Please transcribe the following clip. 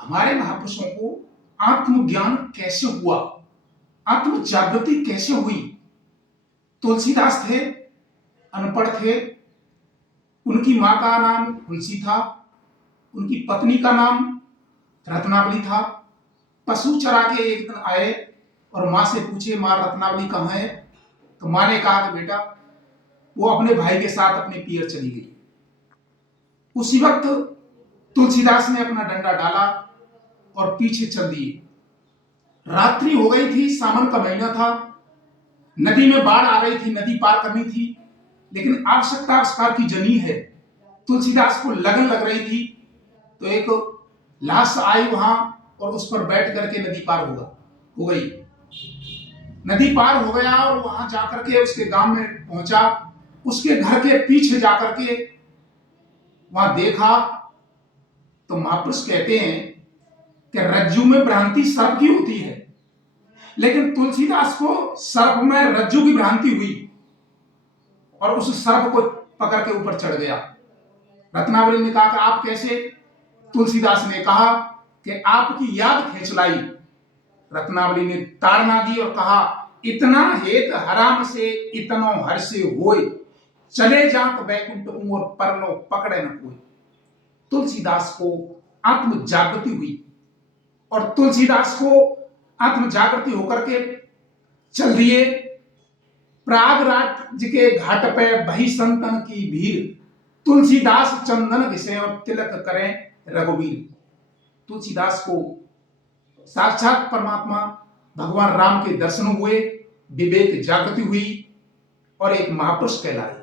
हमारे महापुरुषों को आत्मज्ञान कैसे हुआ, आत्म जागृति कैसे हुई। तुलसीदास थे, अनपढ़ थे, उनकी मां का नाम तुलसी था, उनकी पत्नी का नाम रत्नावली था। पशु चरा के एक दिन आए और मां से पूछे, मां रत्नावली कहाँ है? तो मां ने कहा कि बेटा वो अपने भाई के साथ अपने पियर चली गई। उसी वक्त तुलसीदास ने अपना डंडा डाला और पीछे चल दिए। रात्रि हो गई थी, सावन का महीना था, नदी में बाढ़ आ रही थी, नदी पार करनी थी, लेकिन आवश्यकता उस कार की जनी है। तुलसीदास को लगन लग रही थी, तो एक लाश आई वहां और उस पर बैठ करके नदी पार हो गई। नदी पार हो गया और वहां जाकर के उसके गांव में पहुंचा। उसके घर के पीछे जाकर के वहां देखा तो महापुरुष कहते हैं कि रज्जु में भ्रांति सर्प की होती है, लेकिन तुलसीदास को सर्प में रज्जु की भ्रांति हुई और उस सर्प को पकड़ के ऊपर चढ़ गया। रत्नावली ने कहा कि आप कैसे? तुलसीदास ने कहा कि आपकी याद खींच लाई। रत्नावली ने ताड़ना दी और कहा, इतना हेत हराम से इतनो हर से होए, चले जात बैकुंठ उमर परलो पकड़े न कोई। तुलसीदास को आत्म जागृति हुई और तुलसीदास को आत्म जागृति होकर के चल दिए। प्रयागराज के घाट पे बही संतन की भीड़, तुलसीदास चंदन घिसे और तिलक करें रघुवीर। तुलसीदास को साक्षात परमात्मा भगवान राम के दर्शन हुए, विवेक जागृति हुई और एक महापुरुष कहलाए।